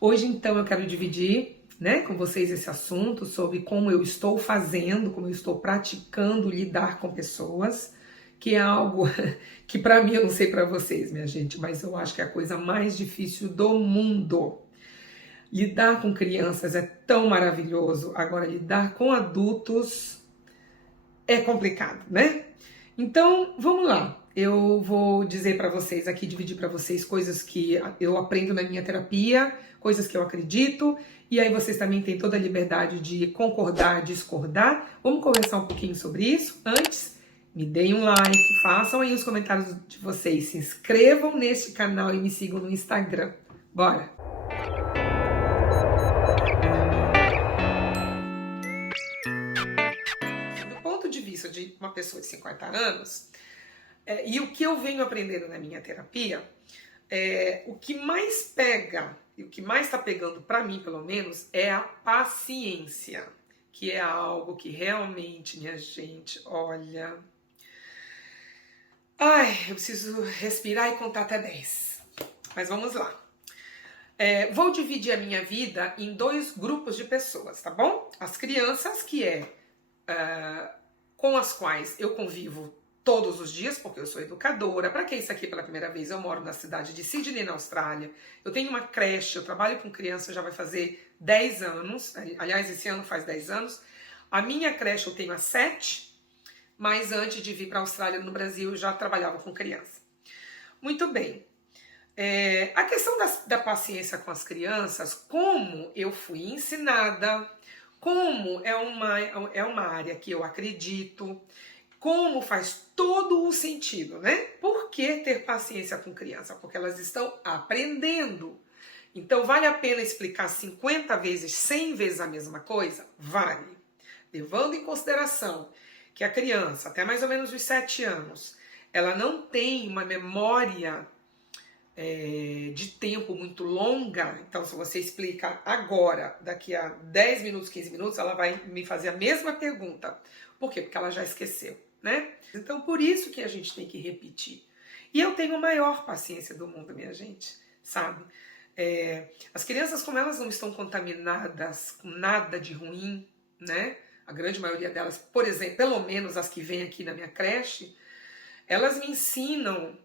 Hoje, então, eu quero dividir, né, com vocês esse assunto sobre como eu estou fazendo, como eu estou praticando lidar com pessoas, que é algo que para mim, eu não sei para vocês, minha gente, mas eu acho que é a coisa mais difícil do mundo. Lidar com crianças é tão maravilhoso, agora lidar com adultos é complicado, né? Então, vamos lá. Eu vou dizer para vocês aqui, dividir para vocês coisas que eu aprendo na minha terapia, coisas que eu acredito, e aí vocês também têm toda a liberdade de concordar, discordar. Vamos conversar um pouquinho sobre isso. Antes, me deem um like, façam aí os comentários de vocês, se inscrevam neste canal e me sigam no Instagram. Bora! Do ponto de vista de uma pessoa de 50 anos, e o que eu venho aprendendo na minha terapia, o que mais pega, e o que mais está pegando para mim, pelo menos, é a paciência, que é algo que realmente, minha gente, olha... Ai, eu preciso respirar e contar até 10. Mas vamos lá. Vou dividir a minha vida em dois grupos de pessoas, tá bom? As crianças, que com as quais eu convivo todos os dias, porque eu sou educadora. Para quem está aqui pela primeira vez, eu moro na cidade de Sydney, na Austrália. Eu tenho uma creche, eu trabalho com criança, já vai fazer 10 anos. Aliás, esse ano faz 10 anos. A minha creche eu tenho há 7, mas antes de vir para a Austrália, no Brasil, eu já trabalhava com criança. Muito bem. A questão da paciência com as crianças, como eu fui ensinada, como é uma área que eu acredito, como faz todo o sentido, né? Por que ter paciência com criança? Porque elas estão aprendendo. Então, vale a pena explicar 50 vezes, 100 vezes a mesma coisa? Vale. Levando em consideração que a criança, até mais ou menos os 7 anos, ela não tem uma memória de tempo muito longa. Então, se você explica agora, daqui a 10 minutos, 15 minutos, ela vai me fazer a mesma pergunta. Por quê? Porque ela já esqueceu, né? Então, por isso que a gente tem que repetir. E eu tenho a maior paciência do mundo, minha gente, sabe? As crianças, como elas não estão contaminadas com nada de ruim, né? A grande maioria delas, por exemplo, pelo menos as que vêm aqui na minha creche, elas me ensinam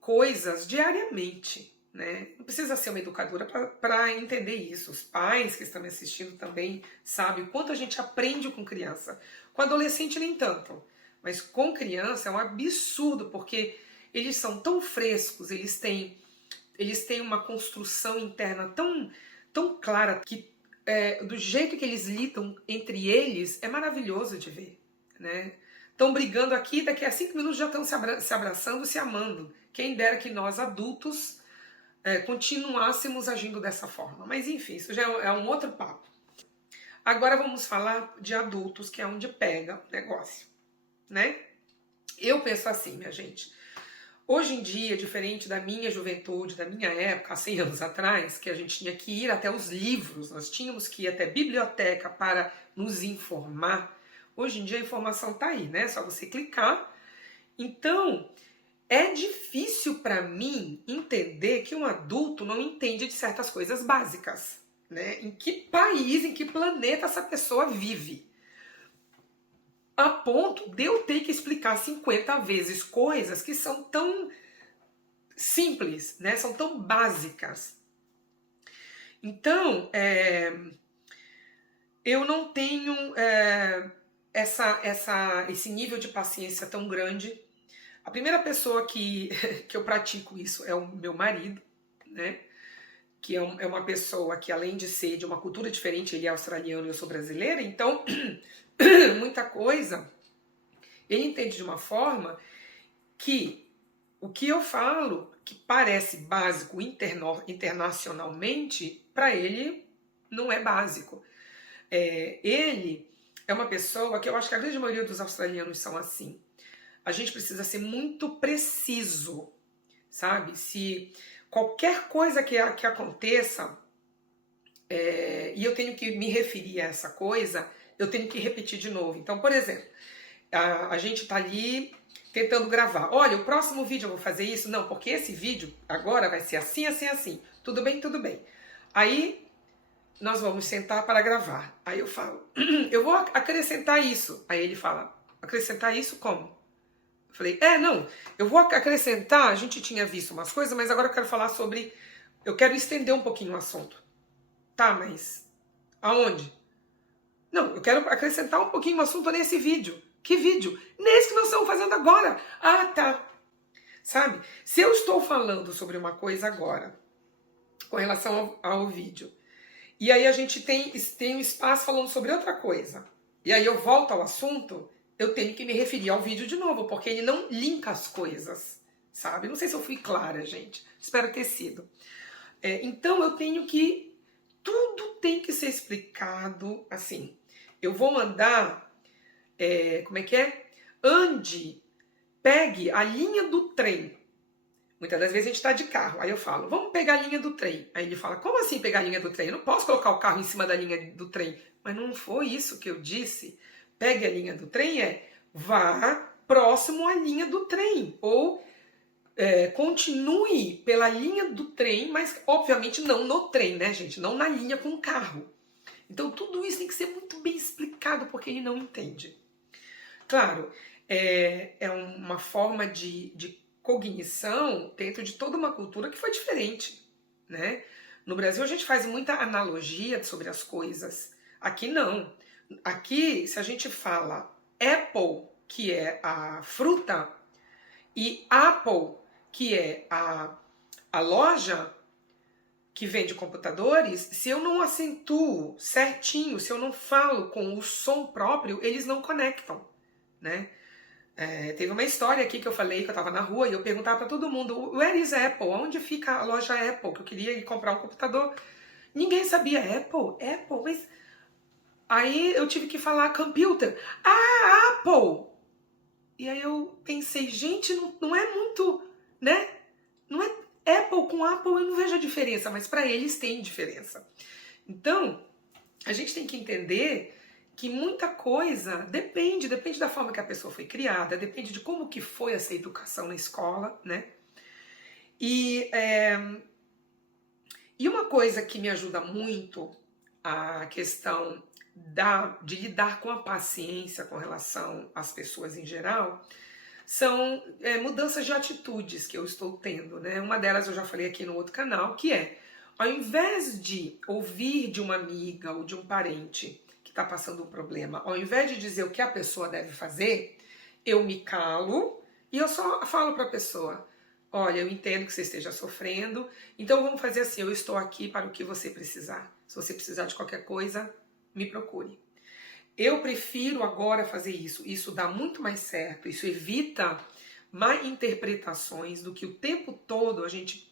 coisas diariamente, né? Não precisa ser uma educadora para entender isso. Os pais que estão me assistindo também sabem o quanto a gente aprende com criança. Com adolescente nem tanto, mas com criança é um absurdo, porque eles são tão frescos, eles têm uma construção interna tão clara, que do jeito que eles lidam entre eles é maravilhoso de ver, né? Estão brigando aqui, daqui a 5 minutos já estão se abraçando, se amando. Quem dera que nós, adultos, continuássemos agindo dessa forma. Mas enfim, isso já é um outro papo. Agora vamos falar de adultos, que é onde pega o negócio, né? Eu penso assim, minha gente. Hoje em dia, diferente da minha juventude, da minha época, há 100 anos atrás, que a gente tinha que ir até os livros, nós tínhamos que ir até a biblioteca para nos informar. Hoje em dia a informação está aí, né? É só você clicar. Então, é difícil para mim entender que um adulto não entende de certas coisas básicas, né? Em que país, em que planeta essa pessoa vive? A ponto de eu ter que explicar 50 vezes coisas que são tão simples, né? São tão básicas. Então, eu não tenho esse nível de paciência tão grande. A primeira pessoa que eu pratico isso é o meu marido, né? Que é uma pessoa que, além de ser de uma cultura diferente, ele é australiano e eu sou brasileira, então muita coisa ele entende de uma forma que o que eu falo, que parece básico internacionalmente, para ele não é básico. Ele é uma pessoa que eu acho que a grande maioria dos australianos são assim. A gente precisa ser muito preciso, sabe? Se qualquer coisa que aconteça, e eu tenho que me referir a essa coisa, eu tenho que repetir de novo. Então, por exemplo, a gente está ali tentando gravar. Olha, o próximo vídeo eu vou fazer isso? Não, porque esse vídeo agora vai ser assim, assim, assim. Tudo bem, tudo bem. Aí nós vamos sentar para gravar. Aí eu falo, eu vou acrescentar isso. Aí ele fala, acrescentar isso como? Eu falei, não, eu vou acrescentar, a gente tinha visto umas coisas, mas agora eu quero falar sobre, eu quero estender um pouquinho o assunto. Tá, mas aonde? Não, eu quero acrescentar um pouquinho o assunto nesse vídeo. Que vídeo? Nesse que nós estamos fazendo agora. Ah, tá. Sabe? Se eu estou falando sobre uma coisa agora, com relação ao vídeo, e aí a gente tem um espaço falando sobre outra coisa, e aí eu volto ao assunto, eu tenho que me referir ao vídeo de novo, porque ele não linka as coisas, sabe? Não sei se eu fui clara, gente. Espero ter sido. Então eu tenho que... Tudo tem que ser explicado assim. Eu vou mandar... como é que é? Ande, pegue a linha do trem. Muitas das vezes a gente está de carro. Aí eu falo, vamos pegar a linha do trem. Aí ele fala, como assim pegar a linha do trem? Eu não posso colocar o carro em cima da linha do trem. Mas não foi isso que eu disse. Pegue a linha do trem vá próximo à linha do trem. Ou continue pela linha do trem, mas obviamente não no trem, né, gente? Não na linha com o carro. Então tudo isso tem que ser muito bem explicado, porque ele não entende. Claro, é uma forma de cognição dentro de toda uma cultura que foi diferente, né? No Brasil a gente faz muita analogia sobre as coisas. Aqui não. Aqui, se a gente fala Apple, que é a fruta, e Apple, que é a loja que vende computadores, se eu não acentuo certinho, se eu não falo com o som próprio, eles não conectam, né? Teve uma história aqui que eu falei, que eu tava na rua, e eu perguntava para todo mundo, where is Apple? Onde fica a loja Apple? Que eu queria ir comprar um computador. Ninguém sabia. Apple, mas... Aí eu tive que falar computer. Ah, Apple! E aí eu pensei, gente, não é muito, né? Não é Apple com Apple, eu não vejo a diferença, mas para eles tem diferença. Então, a gente tem que entender que muita coisa depende da forma que a pessoa foi criada, depende de como que foi essa educação na escola, né? E uma coisa que me ajuda muito a questão de lidar com a paciência com relação às pessoas em geral, são mudanças de atitudes que eu estou tendo, né? Uma delas eu já falei aqui no outro canal, que ao invés de ouvir de uma amiga ou de um parente que está passando um problema, ao invés de dizer o que a pessoa deve fazer, eu me calo e eu só falo para a pessoa, olha, eu entendo que você esteja sofrendo, então vamos fazer assim, eu estou aqui para o que você precisar. Se você precisar de qualquer coisa, me procure. Eu prefiro agora fazer isso. Isso dá muito mais certo. Isso evita má interpretações do que o tempo todo a gente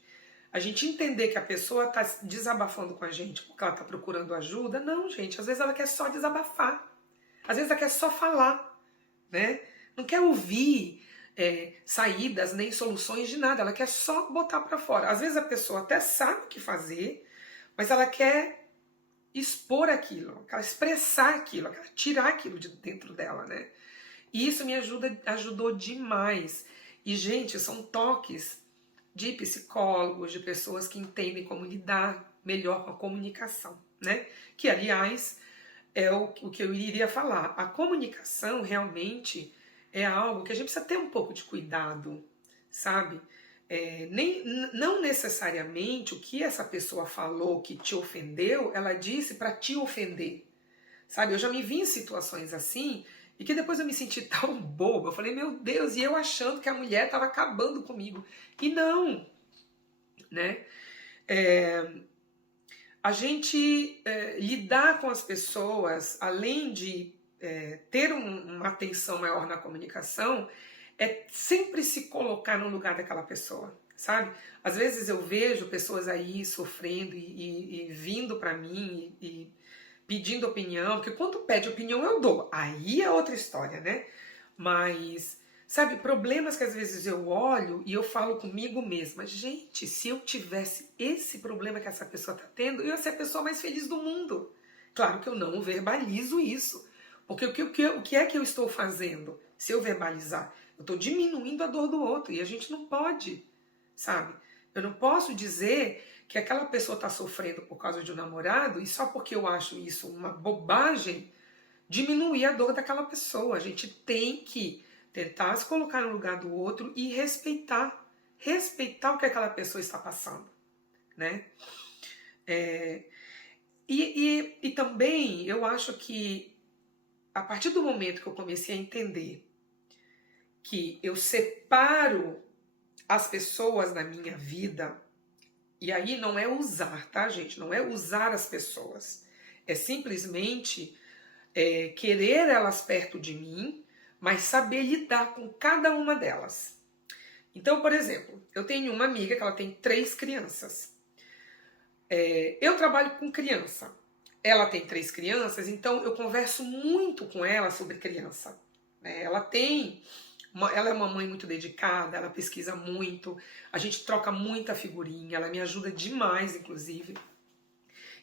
entender que a pessoa está desabafando com a gente porque ela está procurando ajuda. Não, gente. Às vezes ela quer só desabafar. Às vezes ela quer só falar, né? Não quer ouvir saídas nem soluções de nada. Ela quer só botar para fora. Às vezes a pessoa até sabe o que fazer, mas ela quer expor aquilo, expressar aquilo, tirar aquilo de dentro dela, né? E isso me ajudou demais. E, gente, são toques de psicólogos, de pessoas que entendem como lidar melhor com a comunicação, né? Que, aliás, é o que eu iria falar. A comunicação realmente é algo que a gente precisa ter um pouco de cuidado, sabe? Não necessariamente o que essa pessoa falou que te ofendeu, ela disse para te ofender, sabe? Eu já me vi em situações assim e que depois eu me senti tão boba. Eu falei, meu Deus, e eu achando que a mulher estava acabando comigo. E não, né? A gente lidar com as pessoas, além de ter uma atenção maior na comunicação, é sempre se colocar no lugar daquela pessoa, sabe? Às vezes eu vejo pessoas aí sofrendo e vindo pra mim e pedindo opinião, porque quando pede opinião eu dou, aí é outra história, né? Mas, sabe, problemas que às vezes eu olho e eu falo comigo mesma, gente, se eu tivesse esse problema que essa pessoa tá tendo, eu ia ser a pessoa mais feliz do mundo. Claro que eu não verbalizo isso, porque o que é que eu estou fazendo se eu verbalizar? Eu estou diminuindo a dor do outro e a gente não pode, sabe? Eu não posso dizer que aquela pessoa está sofrendo por causa de um namorado e só porque eu acho isso uma bobagem, diminuir a dor daquela pessoa. A gente tem que tentar se colocar no lugar do outro e respeitar o que aquela pessoa está passando, né? E também eu acho que a partir do momento que eu comecei a entender que eu separo as pessoas na minha vida, e aí não é usar, tá, gente? Não é usar as pessoas. É simplesmente querer elas perto de mim, mas saber lidar com cada uma delas. Então, por exemplo, eu tenho uma amiga que ela tem 3 crianças. Eu trabalho com criança. Ela tem 3 crianças, então eu converso muito com ela sobre criança. Ela é uma mãe muito dedicada, ela pesquisa muito, a gente troca muita figurinha, ela me ajuda demais, inclusive.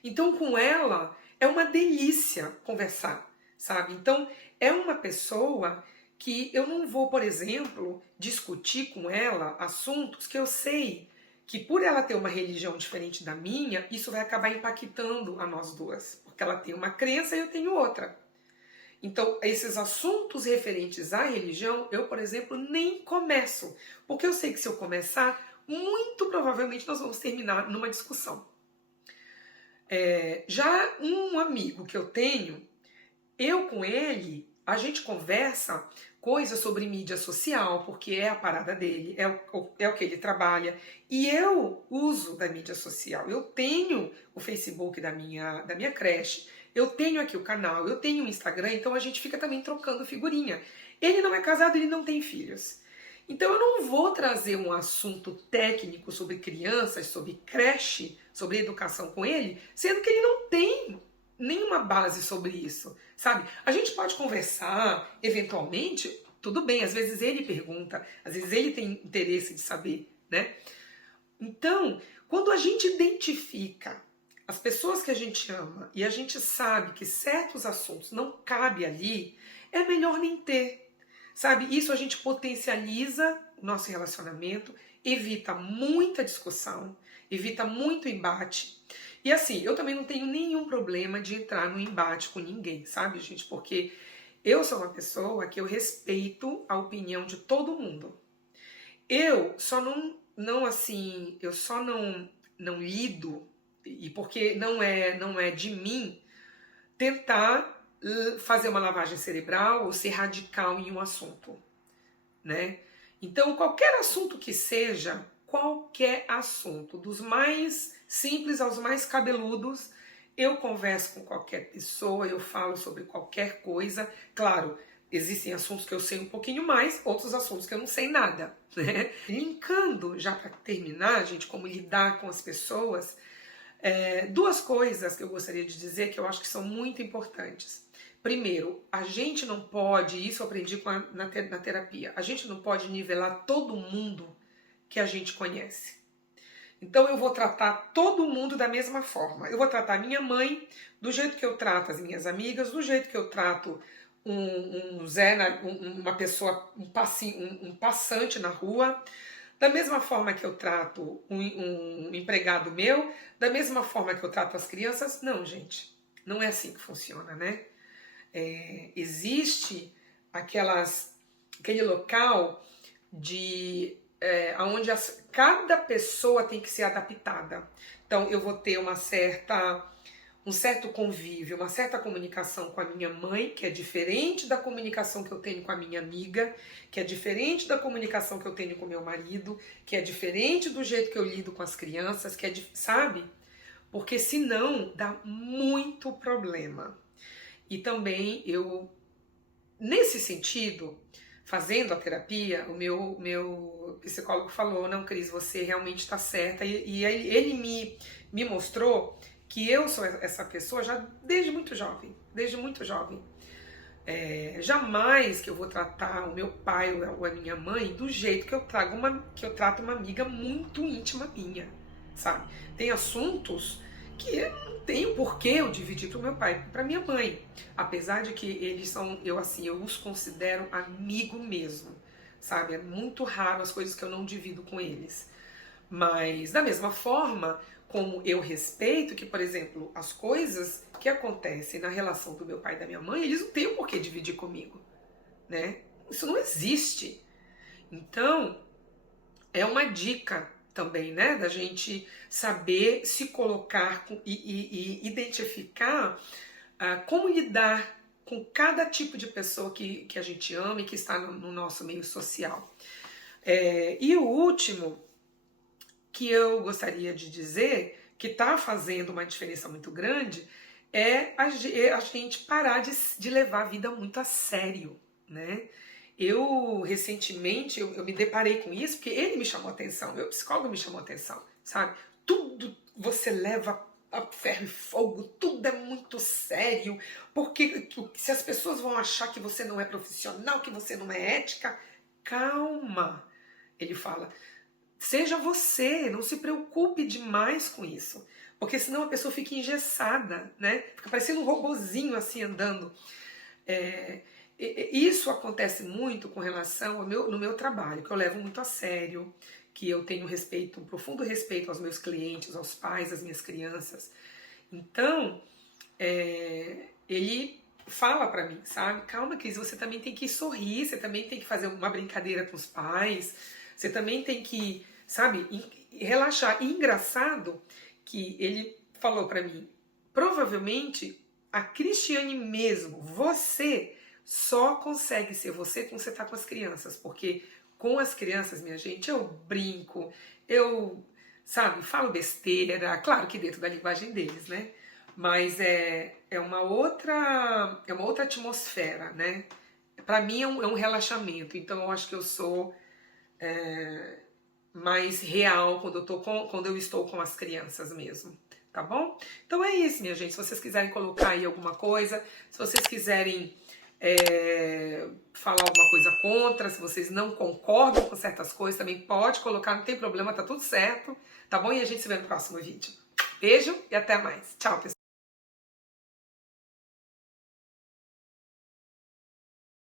Então, com ela, é uma delícia conversar, sabe? Então, é uma pessoa que eu não vou, por exemplo, discutir com ela assuntos que eu sei que por ela ter uma religião diferente da minha, isso vai acabar impactando a nós duas, porque ela tem uma crença e eu tenho outra. Então, esses assuntos referentes à religião, eu, por exemplo, nem começo, porque eu sei que se eu começar, muito provavelmente nós vamos terminar numa discussão. Já um amigo que eu tenho, eu com ele, a gente conversa coisas sobre mídia social, porque é a parada dele, é o que ele trabalha. E eu uso da mídia social. Eu tenho o Facebook da minha creche, eu tenho aqui o canal, eu tenho o Instagram, então a gente fica também trocando figurinha. Ele não é casado, ele não tem filhos. Então eu não vou trazer um assunto técnico sobre crianças, sobre creche, sobre educação com ele, sendo que ele não tem nenhuma base sobre isso, sabe? A gente pode conversar, eventualmente, tudo bem, às vezes ele pergunta, às vezes ele tem interesse de saber, né? Então, quando a gente identifica as pessoas que a gente ama e a gente sabe que certos assuntos não cabem ali, é melhor nem ter, sabe? Isso a gente potencializa o nosso relacionamento, evita muita discussão, evita muito embate. E assim, eu também não tenho nenhum problema de entrar no embate com ninguém, sabe, gente? Porque eu sou uma pessoa que eu respeito a opinião de todo mundo. Eu só não lido, e porque não é de mim tentar fazer uma lavagem cerebral ou ser radical em um assunto, né? Então, qualquer assunto que seja, qualquer assunto, dos mais simples aos mais cabeludos, eu converso com qualquer pessoa, eu falo sobre qualquer coisa. Claro, existem assuntos que eu sei um pouquinho mais, outros assuntos que eu não sei nada, né? Linkando, já para terminar, gente, como lidar com as pessoas, 2 coisas que eu gostaria de dizer que eu acho que são muito importantes. Primeiro, a gente não pode, isso eu aprendi na terapia, a gente não pode nivelar todo mundo que a gente conhece. Então eu vou tratar todo mundo da mesma forma. Eu vou tratar minha mãe do jeito que eu trato as minhas amigas, do jeito que eu trato uma pessoa, um passante na rua, da mesma forma que eu trato um empregado meu, da mesma forma que eu trato as crianças. Não, gente, não é assim que funciona, né? Existe aquele local onde cada pessoa tem que ser adaptada. Então eu vou ter um certo convívio, uma certa comunicação com a minha mãe, que é diferente da comunicação que eu tenho com a minha amiga, que é diferente da comunicação que eu tenho com meu marido, que é diferente do jeito que eu lido com as crianças, sabe? Porque senão dá muito problema. E também nesse sentido, fazendo a terapia, o meu psicólogo falou, não, Cris, você realmente está certa. E ele me mostrou que eu sou essa pessoa já desde muito jovem. Jamais que eu vou tratar o meu pai ou a minha mãe do jeito que eu trato uma amiga muito íntima minha, sabe? Tem assuntos que eu não tenho porquê eu dividir para o meu pai, para minha mãe, apesar de que eles são, eu os considero amigo mesmo, sabe? É muito raro as coisas que eu não divido com eles. Mas da mesma forma, como eu respeito que, por exemplo, as coisas que acontecem na relação do meu pai e da minha mãe, eles não têm o porquê dividir comigo, né? Isso não existe. Então, é uma dica também, né, da gente saber se colocar e identificar como lidar com cada tipo de pessoa que a gente ama e que está no nosso meio social. E o último que eu gostaria de dizer, que está fazendo uma diferença muito grande, é a gente parar de levar a vida muito a sério, né? Eu, recentemente, eu me deparei com isso, porque ele me chamou a atenção, meu psicólogo me chamou a atenção, sabe? Tudo você leva a ferro e fogo, tudo é muito sério, porque se as pessoas vão achar que você não é profissional, que você não é ética, calma, ele fala. Seja você, não se preocupe demais com isso, porque senão a pessoa fica engessada, né? Fica parecendo um robozinho assim andando. Isso acontece muito com relação no meu trabalho, que eu levo muito a sério, que eu tenho respeito, um profundo respeito aos meus clientes, aos pais, às minhas crianças. Então, ele fala pra mim, sabe? Calma, Cris, você também tem que sorrir, você também tem que fazer uma brincadeira com os pais, você também tem que, sabe, relaxar. E engraçado que ele falou pra mim, provavelmente a Cristiane mesmo, você só consegue ser você quando você tá com as crianças, porque com as crianças, minha gente, eu brinco, eu, sabe, falo besteira, claro que dentro da linguagem deles, né? Mas é uma outra atmosfera, né? Para mim é um relaxamento, então eu acho que eu sou mais real quando eu estou com as crianças mesmo, tá bom? Então é isso, minha gente. Se vocês quiserem colocar aí alguma coisa, se vocês quiserem falar alguma coisa contra, se vocês não concordam com certas coisas, também pode colocar, não tem problema, tá tudo certo, tá bom? E a gente se vê no próximo vídeo. Beijo e até mais. Tchau, pessoal.